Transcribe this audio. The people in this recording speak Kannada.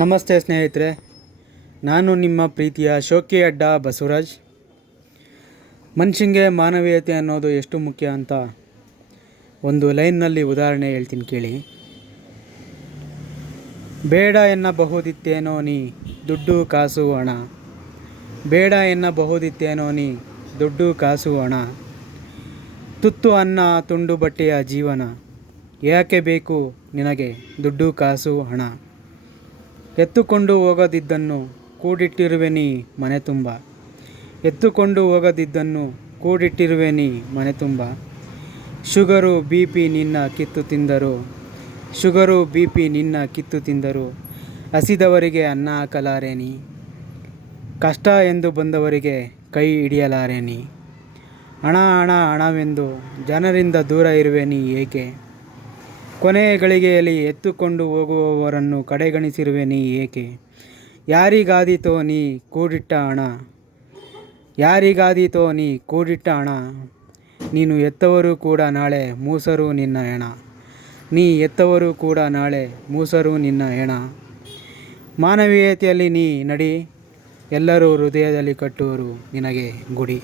ನಮಸ್ತೆ ಸ್ನೇಹಿತರೆ, ನಾನು ನಿಮ್ಮ ಪ್ರೀತಿಯ ಶೋಕಿ ಅಡ್ಡ ಬಸವರಾಜ್. ಮನುಷ್ಯನಿಗೆ ಮಾನವೀಯತೆ ಅನ್ನೋದು ಎಷ್ಟು ಮುಖ್ಯ ಅಂತ ಒಂದು ಲೈನ್ನಲ್ಲಿ ಉದಾಹರಣೆ ಹೇಳ್ತೀನಿ ಕೇಳಿ. ಬೇಡ ಎನ್ನಬಹುದಿತ್ತೇನೋ ನೀ ದುಡ್ಡು ಕಾಸು ಹಣ, ಬೇಡ ಎನ್ನಬಹುದಿತ್ತೇನೋ ನೀ ದುಡ್ಡು ಕಾಸು ಹಣ, ತುತ್ತು ಅನ್ನ ತುಂಡು ಬಟ್ಟೆಯ ಜೀವನ, ಯಾಕೆ ಬೇಕು ನಿನಗೆ ದುಡ್ಡು ಕಾಸು ಹಣ. ಎತ್ತುಕೊಂಡು ಹೋಗದಿದ್ದನ್ನು ಕೂಡಿಟ್ಟಿರುವೆ ನೀ ಮನೆ ತುಂಬ, ಎತ್ತುಕೊಂಡು ಹೋಗದಿದ್ದನ್ನು ಕೂಡಿಟ್ಟಿರುವೆ ನೀ ಮನೆ ತುಂಬ. ಶುಗರು ಬಿ ಪಿ ನಿನ್ನ ಕಿತ್ತು ತಿಂದರು, ಶುಗರು ಬಿ ಪಿ ನಿನ್ನ ಕಿತ್ತು ತಿಂದರು, ಹಸಿದವರಿಗೆ ಅನ್ನ ಹಾಕಲಾರೆ ನೀ, ಕಷ್ಟ ಎಂದು ಬಂದವರಿಗೆ ಕೈ ಹಿಡಿಯಲಾರೆ ನೀ. ಹಣ ಹಣ ಹಣವೆಂದು ಜನರಿಂದ ದೂರ ಇರುವೆ ನೀ ಏಕೆ, ಕೊನೆಯ ಗಳಿಗೆಯಲ್ಲಿ ಎತ್ತುಕೊಂಡು ಹೋಗುವವರನ್ನು ಕಡೆಗಣಿಸಿರುವೆ ನೀ ಏಕೆ. ಯಾರಿಗಾದೀತೋ ನೀ ಕೂಡಿಟ್ಟ ಹಣ, ಯಾರಿಗಾದೀತೋ ನೀ ಕೂಡಿಟ್ಟ ಹಣ, ನೀನು ಎತ್ತವರು ಕೂಡ ನಾಳೆ ಮೂಸರು ನಿನ್ನ ಹೆಣ, ನೀ ಎತ್ತವರು ಕೂಡ ನಾಳೆ ಮೂಸರು ನಿನ್ನ ಹೆಣ. ಮಾನವೀಯತೆಯಲ್ಲಿ ನೀ ನಡಿ, ಎಲ್ಲರೂ ಹೃದಯದಲ್ಲಿ ಕಟ್ಟುವರು ನಿನಗೆ ಗುಡಿ.